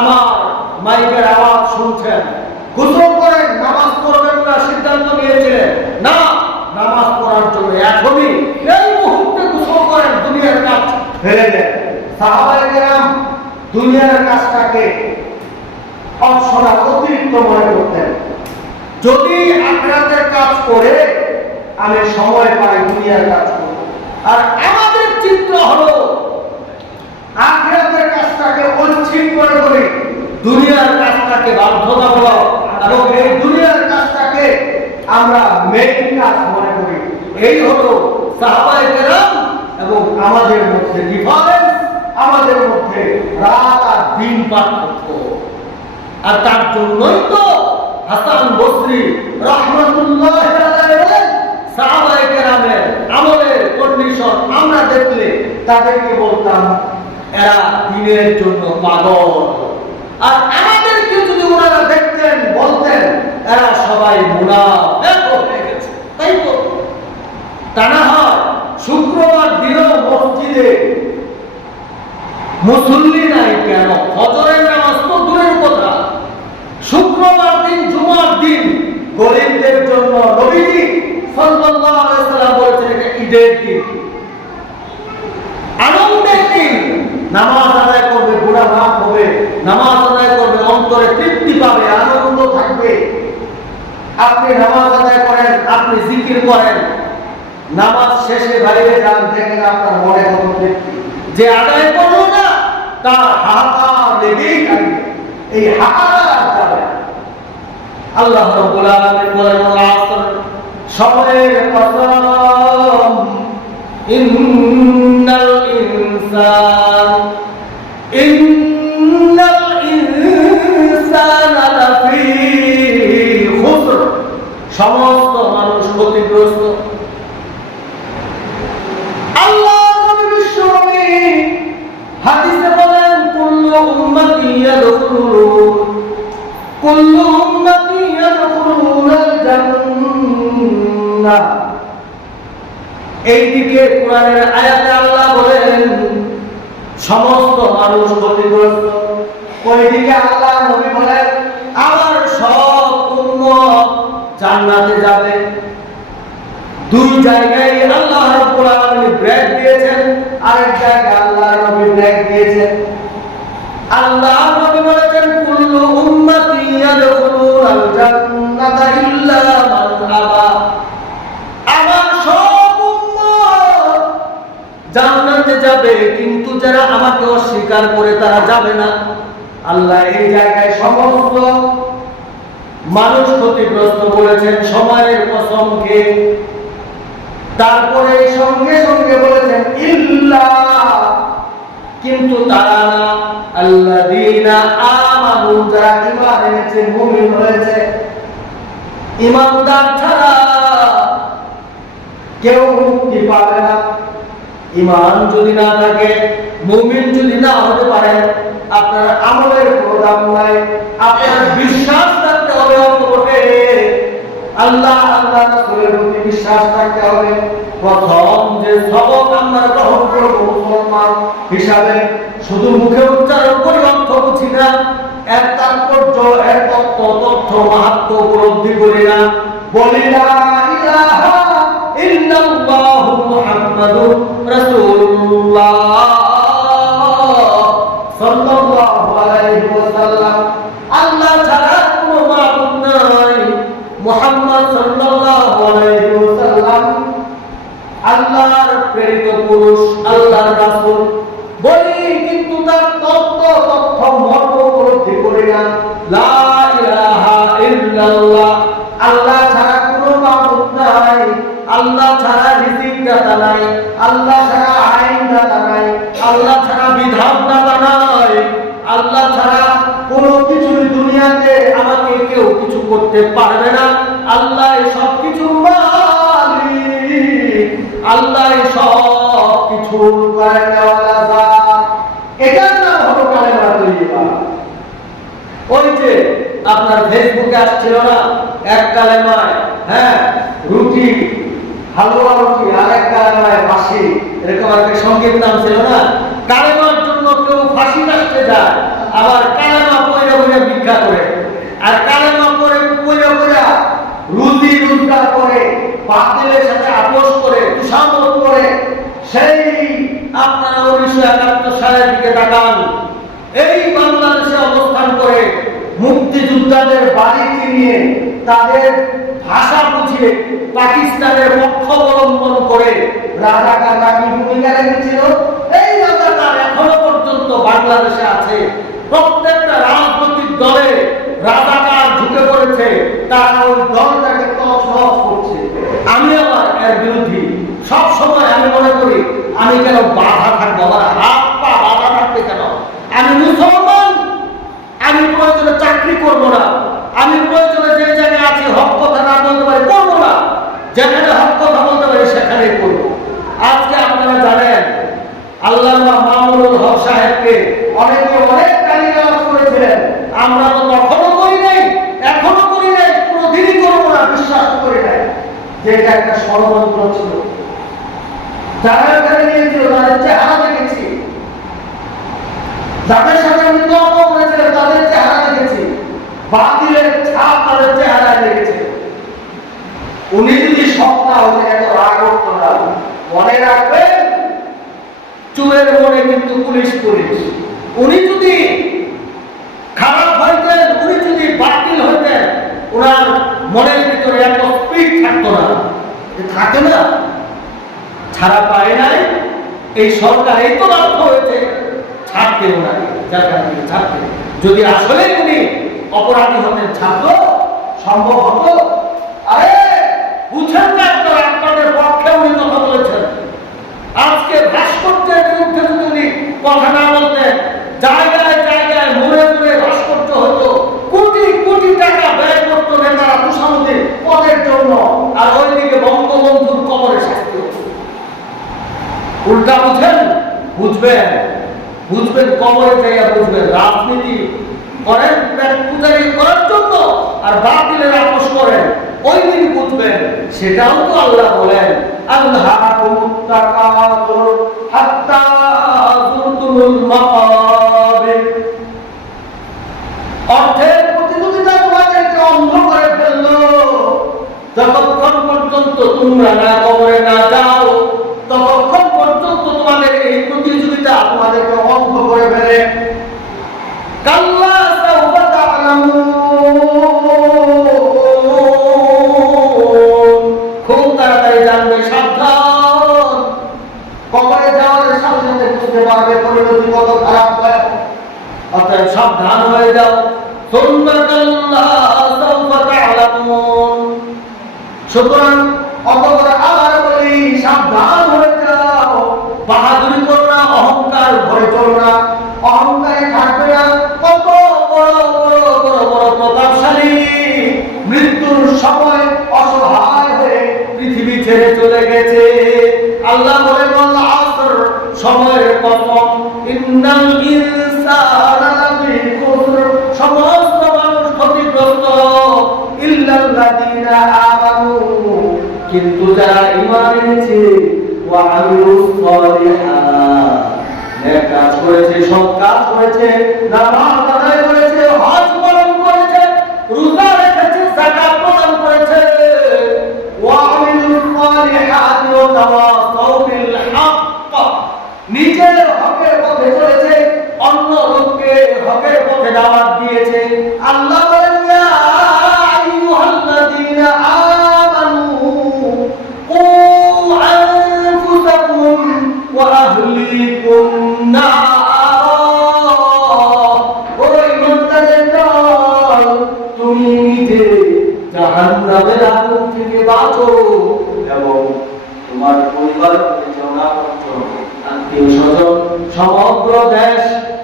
আমার মাইকের আওয়াজ শুনছেন। গোসল করেন নামাজ পড়বেন না সিদ্ধান্ত নিয়েছিলেন। না নামাজ পড়ার জন্য এখনই এই মুহূর্তে গোসল করেন দুনিয়ার কাজ। ফেলে দেন। দুনিয়ার কাজটাকে অপসরা অতিরিক্ত মনে করতেন। যদি আখরাতের কাজ করে আমি সময় পাই দুনিয়ার কাজ করব আর আমাদের চিন্তা হলো আখরাতের কাজটাকে অনিচ্ছিক করে করি দুনিয়ার কাজটাকে বাধ্যতামূলক এবং এই দুনিয়ার কাজটাকে আমরা মেইন কাজ মনে করি। এই হলো সাহাবায়ে কেরাম এবং আমাদের মধ্যে ডিফারেন্স আমাদের মধ্যে রাত আর দিন পার্থক্য। আর তার জন্যই তো হাসান বসরি রহমতুল্লাহ সাহাবায়ে কেরামের আমলের কন্ডিশন আমরা দেখলে তাদেরকে বলতাম, এরা দিনের জন্য পাগল। আর আমাদেরকে যদি ওনারা দেখতেন, বলতেন, এরা সবাই মুনাফেক তাই তো? তা না হয় শুক্রবার দিনও মসজিদে মুসল্লি নাই কেন? ফজরের নামাজ তো দূরের কথা। শুক্রবার দিন, জুমার দিন গরিবদের জন্য নবীজি সাল্লাল্লাহু আলাইহি সাল্লাম বলেছেন এটা ঈদের দিন। আনন্দের দিন, নামাজ আদায় করবে গুণা মাফ হবে নামাজ আদায় করবে অন্তরে তৃপ্তি পাবে, আনন্দ থাকবে। আপনি নামাজ আদায় করেন, আপনি জিকির করেন, নামাজ শেষে বাইরে যান, দেখেন আপনার মনে কত তৃপ্তি। যে আদায় করল না, তার লেগেই থাকবে। এই আল্লাহ রাব্বুল আলামিন বলেন সময়ের ইন্নাল ইনসান সমস্ত মানুষ ক্ষতিগ্রস্ত। আল্লাহ নবী বিশ্বনবী হাদিসে বলেন, কুল্লু উম্মতি ইয়াদখুলুন, কুল্লু উম্মতি ইয়াদখুলুনাল এইদিকে কোরআনের আয়াতে আল্লাহ বলেন, সমস্ত মানুষ ক্ষতিগ্রস্ত। ওইদিকে আল্লাহ নবী বলেন, আমার সব উম্মত জান্নাতে যাবে। দুই জায়গায় আল্লাহ রাব্বুল আলামিন ব্রেক দিয়েছেন, আরেক জায়গায় আল্লাহ নবী ব্রেক দিয়েছেন। আল্লাহ নবী বলেছেন, কুল্লু উম্মতি ইয়াদখুলুনাল জান্নাতা ইল্লা মান আবা। আমার সব উম্মত জান্নাতে যাবে, কিন্তু যারা আমাকে অস্বীকার করে তারা যাবে না। আল্লাহ এই জায়গায় সমস্ত মানুষ ক্ষতিগ্রস্ত বলেছেন, সময়ের কসমকে তারপরে সঙ্গে সঙ্গে বলেছেন, ইল্লা কিন্তু তারা না। আমানু, যারা এনেছে, মুমিন হয়েছে। ছাড়া কেউ মুক্তি পাবে না। ইমান যদি না থাকে, মুমিন যদি না হতে পারে, আপনার আমলের কোনো দাম নাই। আপনার অন্তরে আল্লাহ আল্লাহ রাসূলের প্রতি বিশ্বাস রাখতে হবে। প্রথম যে সবক আমরা গ্রহণ করব মুসলমান হিসাবে, শুধু মুখে উচ্চারণ করে অর্থ বুঝি না, এক তাৎপর্য এক তত্ত্ব তথ্য, মাহাত্ম উপলব্ধি করি না। বলি না আল্লাহ ছাড়া আইন দাতা নাই আল্লাহ ছাড়া বিধান দাতা নাই আল্লাহ ছাড়া কোনো কিছু দুনিয়াতে আমাকে কেউ কিছু করতে পারবে না। আল্লাহ সব কিছু আল্লাহ সব কিছু এটার নাম হলো কালেমা তৈবা ওই যে আপনার ফেসবুকে আসছিল না, এক কালেমায় হ্যাঁ রুটি, হালুয়া রুটি আর এক কালেমায় ফাঁসি একটা সংগীত নাম ছিল না। কালেমার জন্য কেউ ফাঁসি কাটতে যায়, আবার কালেমা ভিক্ষা করে। আর কালেমা পরে পড়ে পড়ে রুজি রোজগার করে, বাতিলের সাথে আপোষ করে তুষামত করে। সেই আপনারা উনিশশো একাত্তর সালের দিকে তাকান। এই বাংলাদেশে অবস্থান করে মুক্তিযোদ্ধাদের বাড়ি চিনিয়ে তাদের ভাষা বুঝিয়ে পাকিস্তানের পক্ষ অবলম্বন করে রাজাকাররা কি ভূমিকা রেখেছিল। এই রাজাকার এখনও পর্যন্ত বাংলাদেশে আছে। প্রত্যেকটা রাজনৈতিক দলে রাজাকার ঢুকে পড়েছে। তারা ওই দলটাকে তছনছ করছে। আমি আবার এর বিরোধী। সব সময় আমি মনে করি, আমি কেন বাধা থাকব? আমার হাত পা বাধা থাকবে কেন? আমি মুসলমান। আমি প্রয়োজনে চাকরি করব না। আমি প্রয়োজনে যে জায়গায় আছি, হক কথা না বলতে পারি করব না। যেখানে হক কথা বলতে পারি সেখানেই করব আজকে আপনারা জানেন আল্লাহ মামুনুল হক সাহেবকে অনেকে অনেক গালিগালাজ করেছিলেন। আমরা তো তখনও করি নাই, এখনও করি নাই, কোনোদিনই করব না, বিশ্বাস করি নাই। যে এটা একটা ষড়যন্ত্র ছিল। যারা এখানে নিয়েছিল তাদের চেহারা দেখেছি। যাদের সাথে আমি তর্ক করেছিলাম, তাদের চেহারা দেখেছি। বাতিলের ছাপ তাদের চেহারায় দেখেছে উনি যদি সত্তা হতে এত রাগ করতো না। মনে রাখবেন চুরের মনে কিন্তু পুলিশ পুলিশ। উনি যদি খারাপ হইতেন, উনি যদি বাতিল হইতেন, ওনার মনের ভিতরে এত স্পিড থাকতো না। থাকে না? ছাড়া পায় নাই, এই সরকার এই তো বাধ্য হয়েছে ছাড়তে ওনাকে যার কারণে ছাড়তে যদি আসলে উনি অপরাধী হতেন ছাড়তো সম্ভব হতো আরে বুঝেন না আপনারা আপনাদের পক্ষে উনি কথা বলেছেন আজকে ভাস্কর্যের বিরুদ্ধে যদি উনি কথা না বলতেন জায়গায় জায়গায় মুড়ে মুড়ে ভাস্কর্য হতো কোটি কোটি টাকা ব্যয় করতো নেতারা তুষামতি পদের জন্য। আর ওইদিকে বঙ্গবন্ধুর কবরে শাস্তি উল্টা বুঝেন? বুঝবেন। বুঝবেন কবরে যাইয়া বুঝবেন। রাজনীতি করেন পেট করার জন্য আর বাতিলের আপোষ করেন। ওই দিন বুঝবেন, সেটাও তো আল্লাহ বলেন। আল্লাহ হাত্তা অর্থের প্রতিযোগিতা তোমাদেরকে অন্ধ করে ফেলল। যতক্ষণ পর্যন্ত তোমরা না কবরে না যাও, ততক্ষণ পর্যন্ত তোমাদের এই প্রতিযোগিতা তোমাদেরকে সুতরাং অতপর আবার বলি, সাবধান হয়ে যাও। বাহাদুরি করো না, অহংকার ভরে চলো না। অহংকারে যারা ঈমান এনেছে কাজ করেছে সৎ কাজ করেছে নামাজ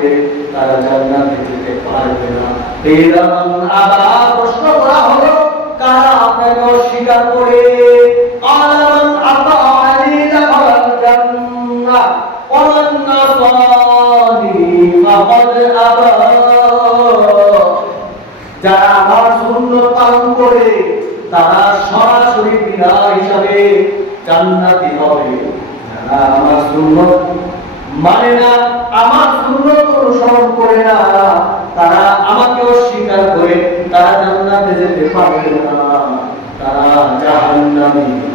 করে তারা জান্নাতে যেতে পারবে না। এইরকম আবার প্রশ্ন করা হলো, কারা আপনাকে অস্বীকার করে? আবা। যারা আমার সুন্নত পালন করে, তারা সরাসরি হিসাবে জান্নাতি হবে। যারা আমার মানে না আমার সুন্দর অনুসরণ করে না, তারা আমাকে অস্বীকার করে, তারা জান্নাতে যেতে পারবে না। তারা জাহান্নামী।